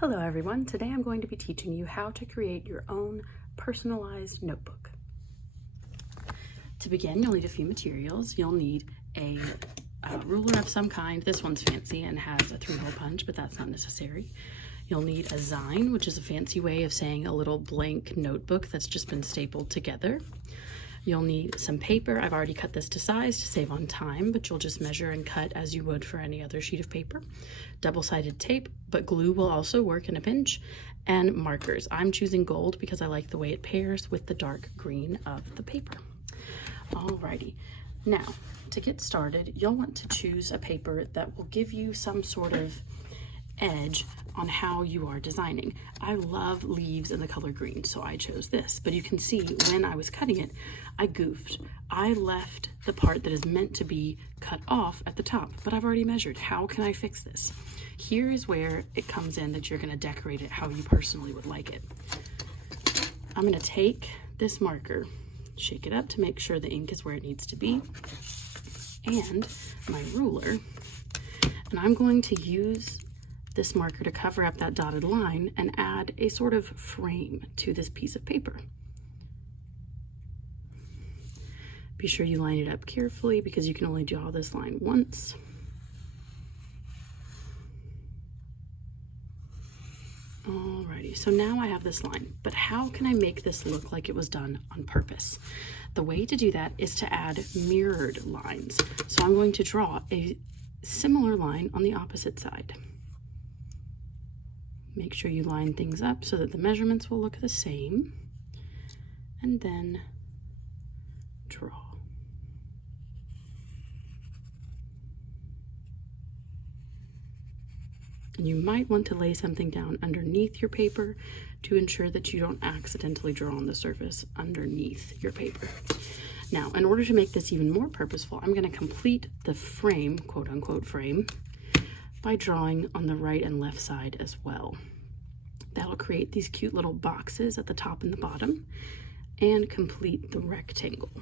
Hello everyone, today I'm going to be teaching you how to create your own personalized notebook. To begin, you'll need a few materials. You'll need a ruler of some kind. This one's fancy and has a 3-hole punch, but that's not necessary. You'll need a zine, which is a fancy way of saying a little blank notebook that's just been stapled together. You'll need some paper. I've already cut this to size to save on time, but you'll just measure and cut as you would for any other sheet of paper. Double-sided tape, but glue will also work in a pinch, and markers. I'm choosing gold because I like the way it pairs with the dark green of the paper. Alrighty, now to get started, you'll want to choose a paper that will give you some sort of edge on how you are designing. I love leaves in the color green, so I chose this, but you can see when I was cutting it, I goofed. I left the part that is meant to be cut off at the top, but I've already measured. How can I fix this? Here is where it comes in that you're gonna decorate it how you personally would like it. I'm gonna take this marker, shake it up to make sure the ink is where it needs to be, and my ruler, and I'm going to use this marker to cover up that dotted line and add a sort of frame to this piece of paper. Be sure you line it up carefully because you can only draw this line once. Alrighty, so now I have this line, but how can I make this look like it was done on purpose? The way to do that is to add mirrored lines. So I'm going to draw a similar line on the opposite side. Make sure you line things up so that the measurements will look the same, and then draw. And you might want to lay something down underneath your paper to ensure that you don't accidentally draw on the surface underneath your paper. Now, in order to make this even more purposeful, I'm going to complete the frame, quote unquote frame, by drawing on the right and left side as well. That'll create these cute little boxes at the top and the bottom and complete the rectangle.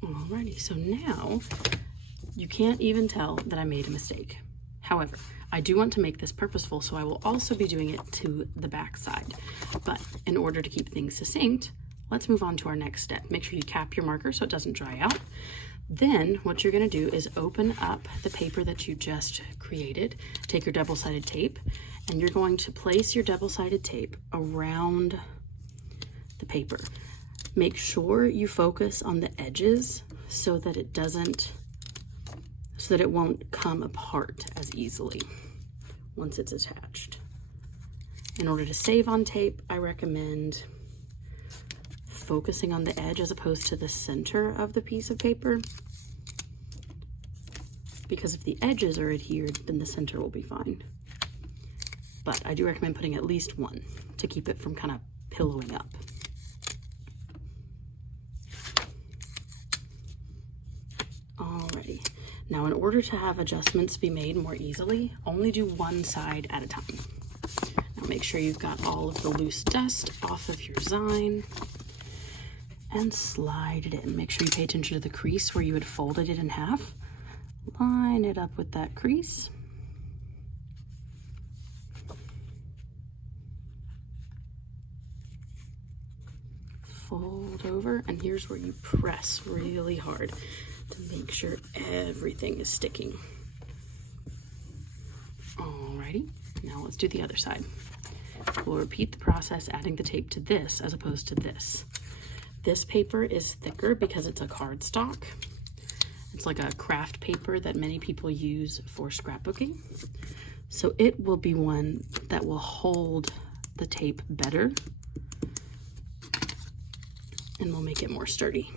Alrighty, so now you can't even tell that I made a mistake. However, I do want to make this purposeful, so I will also be doing it to the back side. But in order to keep things succinct, let's move on to our next step. Make sure you cap your marker so it doesn't dry out. Then what you're going to do is open up the paper that you just created, take your double-sided tape, and you're going to place your double-sided tape around the paper. Make sure you focus on the edges so that it won't come apart as easily once it's attached. In order to save on tape, I recommend focusing on the edge as opposed to the center of the piece of paper, because if the edges are adhered, then the center will be fine. But I do recommend putting at least one to keep it from kind of pillowing up. Alrighty, now in order to have adjustments be made more easily, only do one side at a time. Now make sure you've got all of the loose dust off of your zine and slide it in. Make sure you pay attention to the crease where you had folded it in half. Line it up with that crease. Fold over, and here's where you press really hard to make sure everything is sticking. Alrighty, now let's do the other side. We'll repeat the process, adding the tape to this as opposed to this. This paper is thicker because it's a cardstock. It's like a craft paper that many people use for scrapbooking. So it will be one that will hold the tape better and will make it more sturdy.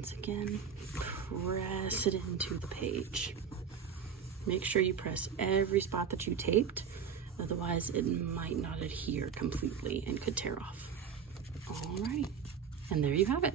once again, press it into the page. Make sure you press every spot that you taped, otherwise it might not adhere completely and could tear off. Alrighty, and there you have it.